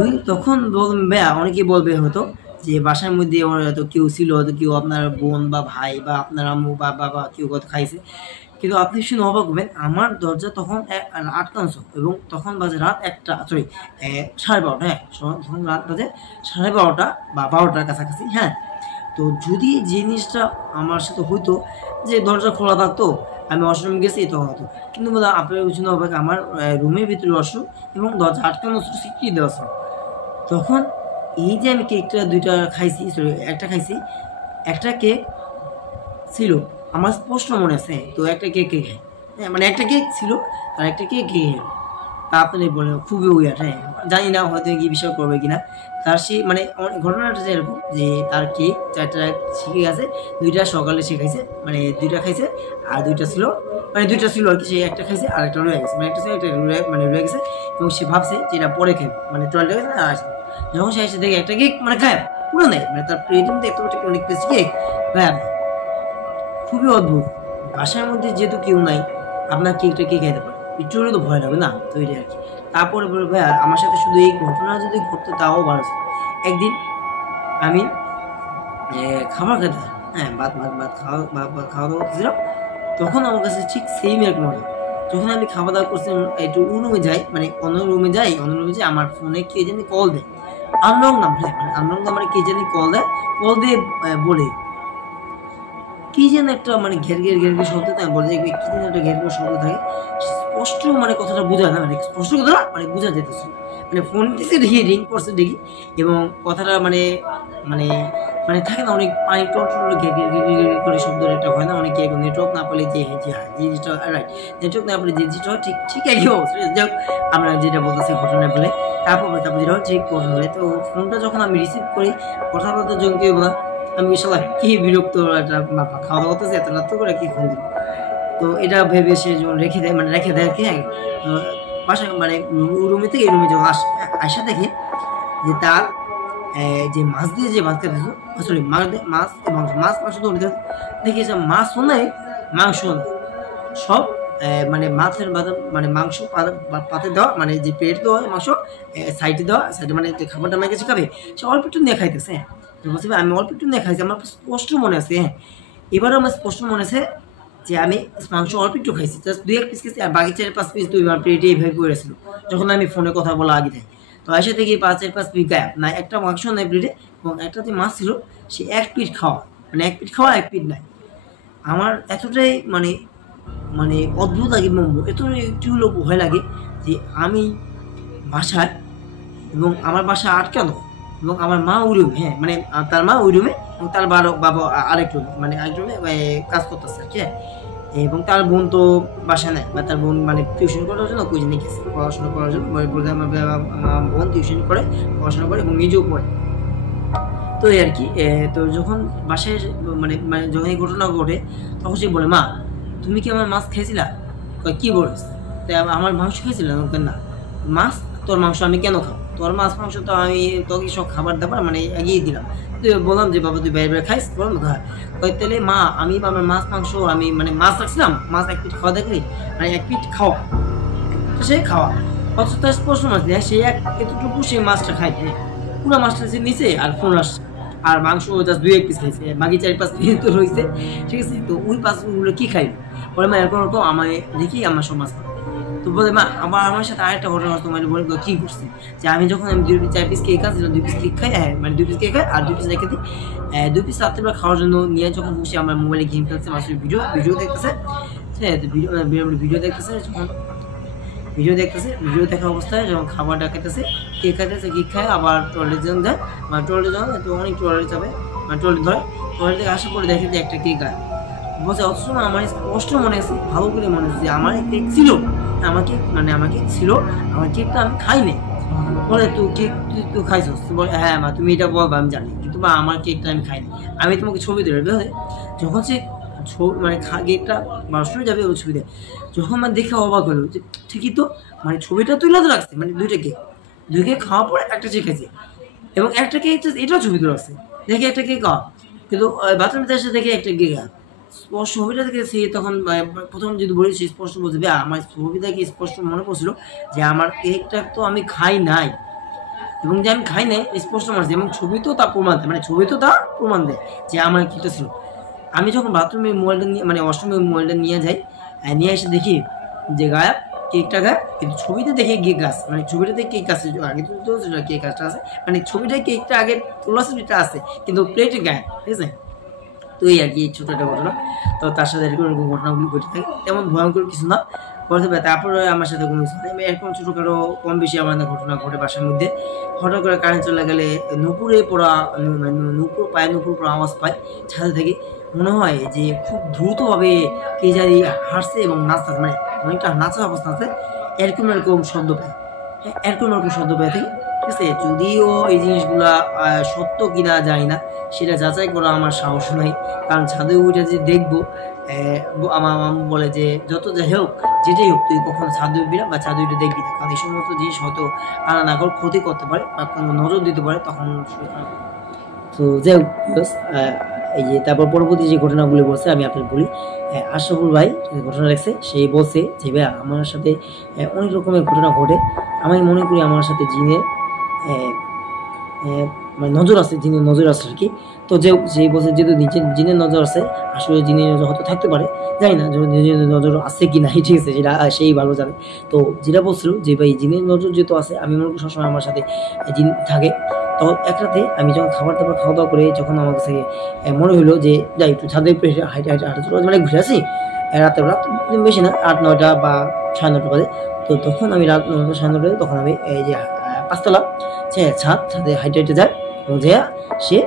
ওই তখন বলবেন ভাইয়া, অনেকেই বলবে হয়তো যে বাসার মধ্যে হয়তো কেউ ছিল, হয়তো কেউ আপনার বোন বা ভাই বা আপনার আম্মু বা বাবা কেউ কত খাইছে। কিন্তু আপনি শুনে অবাক হবেন, আমার দরজা তখন আটকানো, এবং তখন বাজে রাত 1টা, সরি 12:30। হ্যাঁ, তখন রাত বাজে 12:30 বা 12টার কাছাকাছি। হ্যাঁ, তো যদি জিনিসটা আমার সাথে হইতো যে দরজা খোলা থাকতো, আমি ওয়াশরুম গেছি তখন হতো। কিন্তু আপনার শুনে অবাক, আমার রুমের ভিতরে ওয়াশরুম এবং দরজা আটকানো সিটটি দেওয়া ছিল। তখন এই যে আমি কেকটা 2টা খাইছি, সরি 1টা খাইছি, 1টা কেক ছিল আমার স্পষ্ট মনে আছে। তো একটা কেক খাই, হ্যাঁ, মানে 1টা কেক ছিল আর 1টা কেক খেয়ে, তা আপনি বলে খুবই উইয়ার্ড। হ্যাঁ, জানি না হয়তো কি বিষয় করবে কিনা। তার সে মানে ঘটনাটা এরকম যে তার কেক 4টা শিখে গেছে, 2টা সকালে সে খাইছে, মানে 2টা খাইছে, আর 2টা ছিল, মানে 2টা ছিল আর কি, সে 1টা খাইছে আর একটা রয়ে গেছে, মানে একটা ছিল, একটা রয়ে গেছে। এবং সে ভাবছে যে এটা পরে খাবে, মানে টয়লেটে গেছে আর আসবে। যখন সে এসে দেখে 1টা কেক মানে খায় পুরো নেই, মানে তার প্লেটের মধ্যে এত অনেক বেশি কেক গায়েব। খুবই অদ্ভুত। বাসার মধ্যে যেহেতু কেউ নাই, আপনার কেকটা কে খেতে পারে, একটু হলে তো ভয় লাগে না, তো এটাই আর কি। তারপরে বলে ভাইয়া, আমার সাথে শুধু এই ঘটনা যদি ঘটতো তাও ভালো ছিল। একদিন আমি খাবার খেতে, হ্যাঁ, খাওয়া দাওয়া করতেছিলাম, তখন আমার কাছে ঠিক সেম এরকম মনে। যখন আমি খাওয়া দাওয়া করছিলাম, একটু রুমে যাই, মানে অন্য রুমে যাই, আমার ফোনে কে জানি কল দেয়, আননোন নাম্বার। হ্যাঁ, মানে আননোন নাম্বারে কে জানি কল দিয়ে বলে কি যেন একটা মানে ঘের শব্দ থাকে, বলে কি যেন একটা ঘের শব্দ থাকে, স্পষ্ট মানে কথাটা বোঝা না, মানে স্পষ্ট কথা মানে বোঝা যেতেছে, মানে ফোন থেকে দেখি রিং করছে দেখি, এবং কথাটা মানে মানে মানে থাকে না অনেক পানি টল ঘের করে শব্দের একটা হয় না, অনেকে নেটওয়ার্ক না পেলে যে জিনিসটা রাইট, নেটওয়ার্ক না পেলে যে জিনিসটা হয় ঠিক একই অবস্থা। যাই আমরা যেটা বলতেছি ঘটনা বলে, তারপর যেটা হচ্ছে ঘটনা বলে। তো ফোনটা যখন আমি রিসিভ করি, কথা বলতে জমকে বলা, আমি শালা কি বিরক্ত, একটা খাওয়া দাওয়া করতেছে, এত রাত করে কি ফোন দিল। তো এটা ভেবে সে যখন রেখে দেয় আর কি। হ্যাঁ, বাসায় মানে রুমে থেকে এই রুমে যখন আসা দেখে যে তার যে মাছ দিয়ে যে ভাত খেতে, সরি মাছ মাংস তো দেখি যে মাছও নাই, মাংস সব মানে মাছের বাদাম, মানে মাংস পাতে দেওয়া, মানে যে প্লেট দেওয়া মাংস সাইডে দেওয়া, সাইডে মানে যে খাবারটা আমার কাছে খাবে, সে অল্প একটু নিয়ে খাইতেছে। হ্যাঁ, বলছি আমি অল্প একটু নিয়ে খাইছি, আমার স্পষ্ট মনে আছে। হ্যাঁ, এবারও আমার স্পষ্ট মনে আছে যে আমি মাংস অল্প একটু খাইছি, জাস্ট 2-1 পিস খেয়েছি, আর বাকি 4-5 পিস তো প্লেটে এইভাবে পড়েছিল যখন আমি ফোনে কথা বলা আগে যাই। তো এসে থেকে 5-4-5 পিস গায়েব, না একটা মাংস নাই প্লেটে, এবং একটাতে মাছ ছিল, সে 1 পিস খাওয়া, মানে 1 পিস খাওয়া 1 পিস নাই। আমার এতটাই মানে মানে অদ্ভুত লাগে, এত একটু হলো ভয় লাগে যে আমি বাসায়, এবং আমার বাসা আটকানো, এবং আমার মা ওই রুমে, হ্যাঁ, মানে তার মা ওই রুমে, এবং তার বাবা আরেক রুমে, মানে আরেক রুমে কাজ করতেছে আর কি। এবং তার বোন তো বাসা নেয়, বা তার বোন মানে টিউশন করার জন্য কোচিংয়ে গেছে পড়াশোনা করার জন্য। আমার বোন টিউশন করে, পড়াশোনা করে এবং নিজেও পড়ে। তো এই আর কি। তো যখন বাসায় মানে মানে যখন এই ঘটনা ঘটে, তখন সে বলে, মা তুমি কি আমার মাছ খেয়েছিলা? কি বলিস? তাই আমার মাংস খেয়েছিলাম? না, মাছ তোর মাংস আমি কেন খাবো? তোর মাছ মাংস তো আমি তোকে সব খাবার দাবার মানে এগিয়ে দিলাম। তুই বললাম যে বাবা তুই বাইরে বাইরে খাইস, বললাম হ্যাঁ। তাহলে মা আমি আমার মাছ মাংস আমি মানে মাছ রাখছিলাম, মাছ এক পিঠ খাওয়া দেখলি, মানে এক পিঠ খাওয়া, সে খাওয়া অথচ তার স্পষ্ট মাছ নেই, সে এতটুকু সে মাছটা খাই, পুরো মাছটা সে নিচে আর ফোন আসছে, আর মাংস জাস্ট 2-1 পিস খাইছে, বাকি 4-5 পিস তো রয়েছে। ঠিক আছে, তো ওই পাঁচগুলো কি খাইল? বলে মা এরকম তো আমায় দেখি আমার সব মাছ। তো বলে মা আবার আমার সাথে আরেকটা ঘটনা তোমার বলে কি করছে, যে আমি যখন আমি 2-4 পিস কেক খাচ্ছিলাম, 2 পিস কেক খাই, হ্যাঁ মানে 2 পিস কেক খাই আর 2 পিস রেখে দিই, 2 পিস রাত্রেবেলা খাওয়ার জন্য নিয়ে যখন বসে আমার মোবাইলে গেম খেলছে, মাসের ভিডিও দেখতেছে, হ্যাঁ ভিডিও দেখতেছে, যখন ভিডিও দেখা অবস্থায় যখন খাবারটা খেতেছে, কেক খাইতেছে, কেক খায় আবার টয়লেট যখন যায়, মানে টয়লেট যখন তো অনেক টয়লেট যাবে, মানে টয়লেট ধরে, টয়লেট থেকে আসার পরে দেখে যে একটা কেক গায় বলছে। অথচ আমার স্পষ্ট মনে আছে, ভালো করে মনে আছে যে আমার কেক ছিল, আমাকে মানে আমাকে ছিল, আমার কেকটা আমি খাইনি। বলে তুই কেক তুই খাইছিস? বলে হ্যাঁ মা তুমি এটা বলবা আমি জানি, কিন্তু মা আমার কেকটা আমি খাইনি। আমি তোমাকে ছবি দেবো, যখন সে মানে কেকটা বাসনে যাবে ওই ছবি দেয়, যখন মানে দেখে অবাক হলো যে ঠিকই তো, মানে ছবিটা তুলে তো রাখছে, মানে 2টা কেক, 2 কেক খাওয়ার পরে একটা খেয়েছে, এবং একটা কেক এটাও ছবি তুলে রাখছে, দেখে একটা কেক খাওয়া, কিন্তু বাথরুমে এসে দেখে একটা কেক স্পষ্ট ছবিটা দেখে সে তখন প্রথম যদি বলি সে স্পষ্ট বলছে আমার ছবি দেখে স্পষ্ট মনে পড়ছিল যে আমার কেকটা তো আমি খাই নাই, এবং যে আমি খাই নাই স্পষ্ট মনে আছে, এবং ছবি তো তা প্রমাণ দেয়, মানে ছবি তো তা প্রমাণ দেয় যে আমার কেকটা ছিল। আমি যখন বাথরুমে মোবাইলটা নিয়ে মানে ওয়াশরুমে মোবাইলটা নিয়ে যাই, নিয়ে এসে দেখি যে গায়েব, কেকটা গায়ে, কিন্তু ছবিতে দেখে কেক গাছ, মানে ছবিটাতে কেক আছে, আগে তো কেক গাছটা আছে, মানে ছবিটায় কেকটা আগে তোলা ছবিটা আছে কিন্তু প্লেটে গায়ে, ঠিক আছে। তো এই আর কি ছোট একটা ঘটনা। তো তার সাথে এরকম এরকম ঘটনাগুলি ঘটে থাকে, তেমন ভয়ঙ্কর কিছু না করতে পারে। তারপরে আমার সাথে কোনো কিছু নেই, এরকম ছোটোখাটো কম বেশি আমাদের ঘটনা ঘটে বাসার মধ্যে। হঠাৎ করে কারেন্ট চলে গেলে নুপুরে পড়া, নুপুর পায়ে নুপুর পড়া আওয়াজ পায় ছাদে থেকে, মনে হয় যে খুব দ্রুতভাবে কে জানি হাঁটছে এবং নাচতে, মানে অনেকটা নাচা অবস্থা আছে, এরকম শব্দ পায়, হ্যাঁ এরকম শব্দ পায় থাকি। ঠিক আছে, যদিও এই জিনিসগুলা সত্য কিনা জানি না, সেটা যাচাই করা আমার সাহস নাই, কারণ ছাদে উঠে যে দেখবো, আমার মামু বলে যে যত যাই হোক যেটাই হোক তুই কখনো ছাদে উঠবি না বা ছাদে উঠে দেখবি না, কারণ এই সমস্ত জিনিস হয়তো আনা না করে ক্ষতি করতে পারে বা কোনো নজর দিতে পারে তখন। তো যাই হোক এই যে তারপর পরবর্তী যে ঘটনাগুলি বলছে আমি আপনাকে বলি। আশরাফুল ভাই ঘটনা লেখছে, সেই বলছে যে ভাই আমার সাথে অনেক রকমের ঘটনা ঘটে, আমি মনে করি আমার সাথে জিনের মানে নজর আছে, জিনের নজর আছে আর কি। তো যে বলছে যেহেতু জিনের নজর আছে, আসলে জিনের নজর হয়তো থাকতে পারে, জানি না জিনের নজর আছে কি নাই, ঠিক আছে সেটা সেই ভালো জানে। তো যেটা বলছিল যে ভাই জিনের নজর যেহেতু আছে, আমি মনে করি সবসময় আমার সাথে জিন থাকে। তো এক রাতে আমি যখন খাওয়া দাওয়া করে যখন আমার কাছে মনে হলো যে যাই একটু ছাদের উপরে হাঁটে মানে ঘুরে আসি, রাতের বেলা বেশি না 8-9টা বা 9:30 বাজে। তো তখন আমি রাত 9টা 9:30 তখন আমি এই যে 5তলা ছাদে হাইটে যায়, এবং যে সে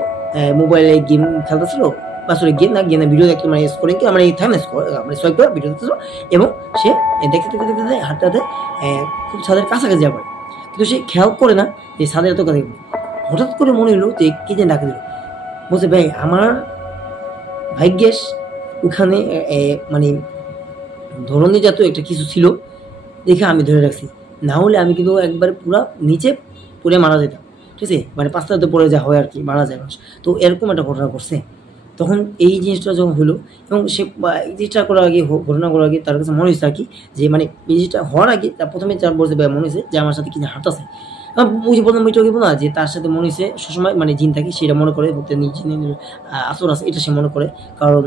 মোবাইলে গেম খেলতেছিল, বা সরি গেম না ভিডিও দেখতে, মানে স্কোরিং কি আমার এই থাকে না, মানে সোয়াইপ করে ভিডিও দেখতেছিল, এবং সে দেখতে হাঁটতে হাঁটতে খুব ছাদের কাছাকাছি যাবে, কিন্তু সে খেয়াল করে না যে ছাদের এত কাছে। হঠাৎ করে মনে হলো যে কি যেন ডাকে দিল, বলছে ভাই আমার ভাগ্যেশ ওখানে মানে ধরনী জাতীয় একটা কিছু ছিল, দেখে আমি ধরে রাখছি, না হলে আমি কিন্তু একবার পুরো নিচে পড়ে মারা যেতাম, ঠিক আছে, মানে 5তলাতে পড়ে যা হয় আর কি, মারা যায় মানুষ। তো এরকম একটা ঘটনা করছে। তখন এই জিনিসটা যখন হলো, এবং সে এই জিনিসটা করার আগে, ঘটনা করার আগে তার কাছে মনে হয়েছে আর কি, যে মানে এই জিনিসটা হওয়ার আগে তার প্রথমে যার বলছে মনে হয়েছে যে আমার সাথে কিছু হাঁটতেছে, বুঝে প্রথম বইটা না যে তার সাথে মনে হয়েছে সবসময় মানে জিন থাকে, সেটা মনে করে জিনের আসর আছে এটা সে মনে করে, কারণ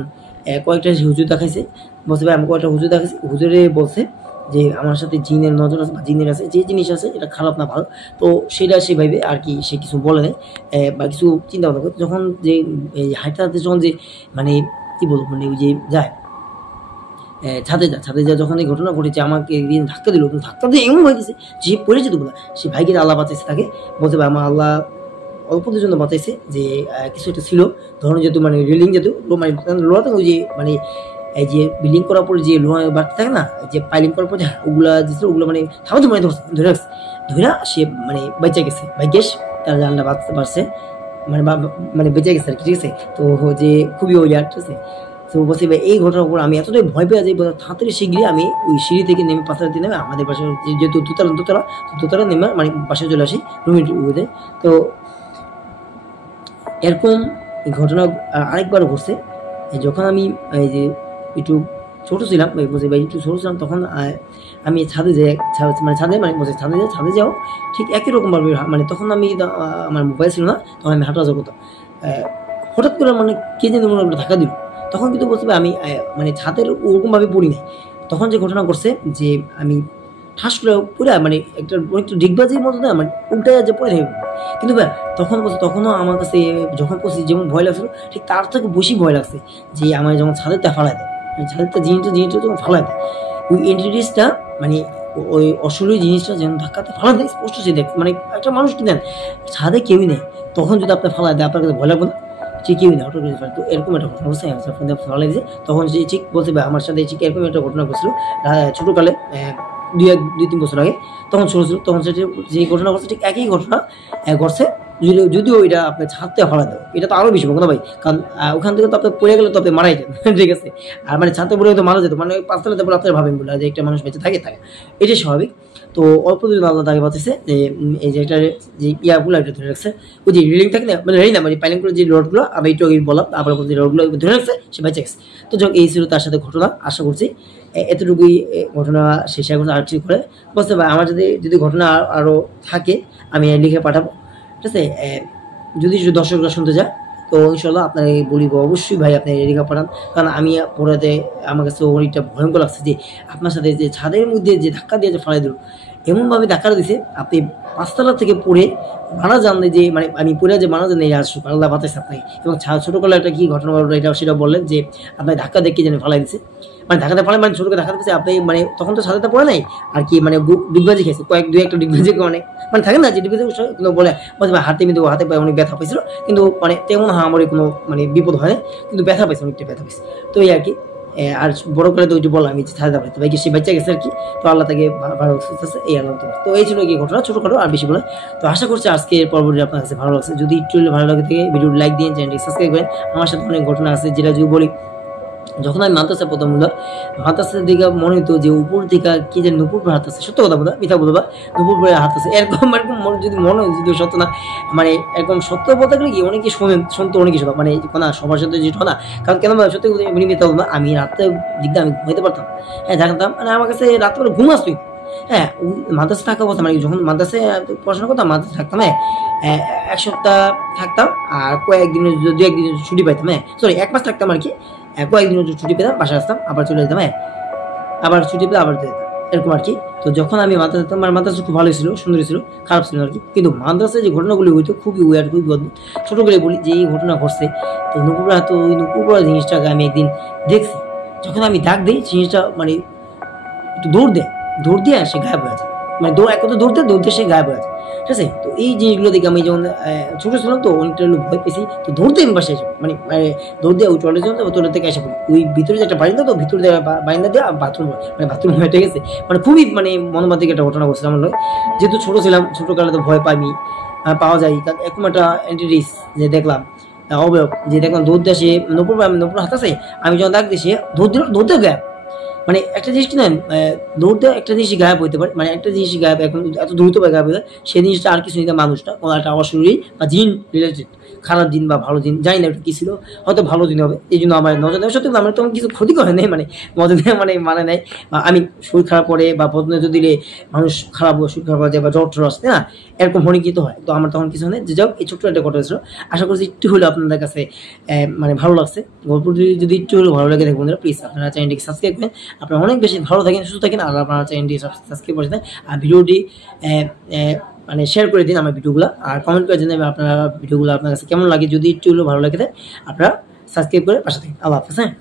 কয়েকটা হুজুর দেখাইছে, বলছে ভাই আমি কয়েকটা হুজুর দেখাইছি, হুজুরে বলছে যে আমার সাথে জিনের নজর আছে বা জিনের আছে, যে জিনিস আছে এটা খারাপ না ভালো, তো সেটা সে ভাবে আর কি, সে কিছু বলে নেয় বা কিছু চিন্তা ভাবনা করে। যখন যে হাঁটতে হাঁটতে যখন যে মানে কি বলবো, মানে ওই যে যায় ছাদে যা যখন এই ঘটনা ঘটেছে, আমাকে একদিন ধাক্কা দিল, ধাক্কা দিয়ে এমন হয়ে গেছে যে পড়ে যেত না, সে ভাইকে আল্লাহ বাঁচাইছে তাকে, বলতে ভাই আমার আল্লাহ অল্পদের জন্য বাঁচাইছে, যে কিছু একটা ছিল ধরুন যেহেতু মানে রেলিং যেহেতু মানে লোহাতে ওই যে মানে এই যে বিল্ডিং করার পরে যে লোহা বাড়তে থাকে না, যে পাইলিং করার পরে ওগুলা দিছিল, ওগুলো মানে থামাতে মানে ধরে রাখছে, ধরে সে মানে বেঁচে গেছে, ভাগ্যেস তার জানটা বাড়ছে, মানে বেঁচে গেছে আর কি, ঠিক আছে। তো যে খুবই ওই আর, ঠিক আছে। তো বলছি ভাই এই ঘটনার উপর আমি এতটাই ভয় পেয়ে যাই, তাড়াতাড়ি শীঘ্রই আমি ওই সিঁড়ি থেকে নেমে পাথরটি নেমে আমাদের বাসায় যেহেতু দোতলা নেমে মানে বাসায় চলে আসি রুমে। তো এরকম ঘটনা আরেকবারও ঘটছে, যখন আমি এই যে একটু ছোটো ছিলাম, বলছি ভাই একটু ছোটো ছিলাম, তখন আমি ছাদে যাই, মানে ছাদে যাও ঠিক একই রকমভাবে, মানে তখন আমি আমার মোবাইল ছিল না, তখন আমি হাঁটা করতাম, হঠাৎ করে মানে কে যেন মনে করে ধাক্কা দিল, তখন কিন্তু বলতে আমি মানে ছাদের ওরকমভাবে পড়ি নাই। তখন যে ঘটনা ঘটছে যে আমি ঠাস করে পুরা মানে অনেকটা ডিগবাজির মতো না, মানে উল্টে যে পড়ে থাকবে, কিন্তু তখনও আমার কাছে যখন পড়ছি যেমন ভয় লাগছিল, ঠিক তার থেকে বেশি ভয় লাগছে যে আমার যখন ছাদেরটা ফালাই দেয়, ছাদেরটা জিনিসটা যখন ফালাই দেয়, ওই এন্টিটিসটা মানে ওই অশরীর জিনিসটা যেমন ধাক্কাতে ফালাই দেয়, স্পষ্ট সে দেখ, মানে একটা মানুষ কি নেন ছাদে কেউই নেই, তখন যদি আপনার ফালাই দেয় আপনার কাছে ভয় লাগবে না, ঠিক কেউই না অটো করে ফেলে। তো এরকম একটা ঘটনা ঘটছে, ফালাই দিয়েছে, তখন যে ঠিক বলতে আমার সাথে ঠিক এরকম একটা ঘটনা ঘটছিল ছোটোকালে, 2-3 বছর আগে, তখন ছোটো ছিল, তখন সেটা যে ঘটনা ঘটছে ঠিক একই ঘটনা ঘটছে, যদিও এটা আপনার ছাদতে ফেলা দেয়, এটা তো আরও বেশি না ভাই, কারণ ওখান থেকে তো আপনি পড়ে গেলে তো আপনি মারাই যান, ঠিক আছে। আর মানে ছাদতে পড়ে তো মারা যেত, মানে 5 তলাতে পরে আপনার ভাবেন বলে যে একটা মানুষ বেঁচে থাকে, এটাই স্বাভাবিক। তো অল্প দিন আল্লাহ তাকে বাঁচেছে যে এই যে একটা যে ইয়াগুলো এটা ধরে রাখছে, ওই যে রেলিং থাকে না, মানে রেলিং না মানে পাইলিং করে যে রডগুলো, আমি একটু আগে বললাম, আবার যে রডগুলো ধরে রাখছে, সে বেঁচে গেছে। তো যাক এই ছিল তার সাথে ঘটনা, আশা করছি এতটুকুই ঘটনা শেষ এখন আর ঠিক করে বুঝতে পারি। আমার যদি ঘটনা আরও থাকে আমি লিখে পাঠাবো, ঠিক আছে। যদি দর্শকরা শুনতে যায় তো ইনশাল্লাহ আপনাকে বলিব অবশ্যই ভাই আপনি লিখে পাঠান, কারণ আমি পড়াতে আমার কাছে অনেকটা ভয়ঙ্কর লাগছে যে আপনার সাথে যে ছাদের মধ্যে যে ধাক্কা দিয়ে যে ফালাই দিল, এমনভাবে ধাক্কা দিয়েছে আপনি 5 তলা থেকে পড়ে মারা যান, যে মানে আমি পড়ে যে মারা যান এই আসুক আল্লাহ বাতাইছে আপনাকে। এবং ছোটোকালে একটা কি ঘটনা ঘটলো এটা সেটা বললেন যে আপনার ধাক্কা দেখে যেন ফালাই দিচ্ছে, মানে ধাক্কাতে ফলে মানে ছোটকে ধাক্কা দিচ্ছে আপনি, মানে তখন তো সাদাতে পড়ে নাই আর কি, মানে ডিগবাজি খেয়েছে একটা ডিগবাজি অনেক মানে থাকে না যে ডিগবাজি বলে হাতে হাতে পায়ে অনেক ব্যথা পেয়েছিল, কিন্তু মানে তেমন আমার কোনো মানে বিপদ হয় না, কিন্তু ব্যথা পাইছে, অনেকটা ব্যথা পেয়েছে। তো এই আর কি, আর বড় করে তো ওই যে বললাম আমি ছাদা পাইতে ভাই সে বাচ্চা গেছে আর কি, তো আল্লাহ তাকে ভালো আছে এই আল্লাহ। তো এই ছিল কি ঘটনা ছোটখাটো আর বেশি বলে। তো আশা করছি আজকে পর্বটি আপনার কাছে ভালো লাগছে, যদি একটু ভালো লাগে থেকে ভিডিও লাইক দিয়ে চ্যানেলটি সাবস্ক্রাইব করেন। আমার সাথে অনেক ঘটনা আছে যেটা যদি বলি, যখন আমি মাদ্রাসা প্রথম মাদ্রাসার দিকে মনে হতো যে উপর দিকে কি যে নুপুর হাত আছে, সত্য কথা বলবা মিথ্যা বলবা, নুপুর হাত আছে এরকম যদি মনে হয়, যদি সত্য না মানে এরকম সত্য বলতে গেলে কি অনেকে শুনতো অনেক কিছু, মানে না সবার সাথে যেটা না, কারণ কেন সত্যি মিথ্যা বলবো, আমি রাতের দিক দিয়ে আমি ঘুমাইতে পারতাম, হ্যাঁ জানতাম, মানে আমার কাছে রাত্রে ঘুম আসতোই। হ্যাঁ মাদ্রাসা থাকা অবস্থা মানে যখন মাদ্রাসায় পড়াশোনা করতাম, মাদ্রাসা থাকতাম, হ্যাঁ 1 সপ্তাহ থাকতাম আর কয়েকদিনের 2-1 দিন ছুটি পাইতাম, হ্যাঁ সরি 1 মাস থাকতাম আর কি, কয়েকদিন ছুটি পেতাম, বাসায় আসতাম, আবার চলে যেতাম, হ্যাঁ আবার ছুটি পেলে আবার যেতাম, এরকম আর কি। তো যখন আমি মাদ্রাসা যেতাম, মাদ্রাসা খুব ভালোই ছিল, সুন্দরই ছিল, খারাপ ছিল আর কি, কিন্তু মাদ্রাসায় যে ঘটনাগুলি হইতো খুবই উইয়ার্ড, খুবই অদ্ভুত। ছোটো করে বলি যে এই ঘটনা ঘটছে, তো ওই নুপুরপড়া জিনিসটাকে আমি একদিন দেখছি, যখন আমি ডাক দিই জিনিসটা মানে একটু দৌড় দিয়ে সে গায়েব হয়ে যায়, মানে দৌড় দিয়ে সে গায়েব হয়ে যায়, ঠিক আছে। তো এই জিনিসগুলো দেখে আমি যখন ছোটো ছিলাম তো অনেকটা ভয় পেয়েছি, তো দৌড়তে আমি বাসায় যাবো, মানে দৌড় দিয়ে ওই টয়লেট যাবো, টয়লেট থেকে এসে পড়ি ওই ভিতরে যে একটা বারিন্দা, তো ভিতরে বারিন্দা দিয়ে বাথরুম হয়, ঠিক আছে। মানে খুবই মানে মনোমান্তিক একটা ঘটনা ঘটছে আমার, যেহেতু ছোটো ছিলাম, ছোটোকালে তো ভয় পাওয়া যায়, এরকম একটা অ্যান্টিডিস যে দেখলাম অবয়ব, যে দেখলাম দৌড় দিয়ে সে নুপুর হাত আছে, আমি যখন ডাক দিই সে দৌড় দিয়ে গায়েব, মানে একটা জিনিস কি না দৌড়তে একটা জিনিস গায়েব হইতে পারে, মানে একটা জিনিস গায়েব এখন এত দ্রুত গায়েব হয়ে যায়, সেই জিনিসটা আর কিছু নিতে মানুষটা কোনো একটা অশরীর বা জিন রিলেটেড, খারাপ জিন বা ভালো জিন জানি না কি ছিল, হয়তো ভালো জিন হবে, এই জন্য আমার নজর দেয়। সত্যি আমার তখন কিছু ক্ষতি করে নেই, মানে মজা নেই, মানে নেয়, বা আমি শরীর খারাপ করে বা বদনজর দিলে মানুষ খারাপ শরীর খারাপ হয়ে যায় বা জ্বর আসতে না, এরকম হনিকিত হয়। তো আমার তখন কিছু নেই, যে যাও এই ছোট্ট একটা ঘটনা ছিল, আশা করছি একটু হলেও আপনাদের কাছে মানে ভালো লাগছে। গল্পটি যদি একটু হলেও ভালো লাগে দেখুন বন্ধুরা, প্লিজ আপনারা চ্যানেলটিকে সাবস্ক্রাইব করেন, আপনারা অনেক বেশি ভালো থাকেন, সুস্থ থাকেন, আর আপনারা চ্যানেলটি সাবস্ক্রাইব করে দেন, আর ভিডিওটি মানে শেয়ার করে দিন আমার ভিডিওগুলো, আর কমেন্ট করে জানাবেন আপনারা ভিডিওগুলো আপনার কাছে কেমন লাগে, যদি একটু হলেও ভালো লাগে আপনারা সাবস্ক্রাইব করে পাশে থাকেন। আল্লাহ হাফেজ। হ্যাঁ।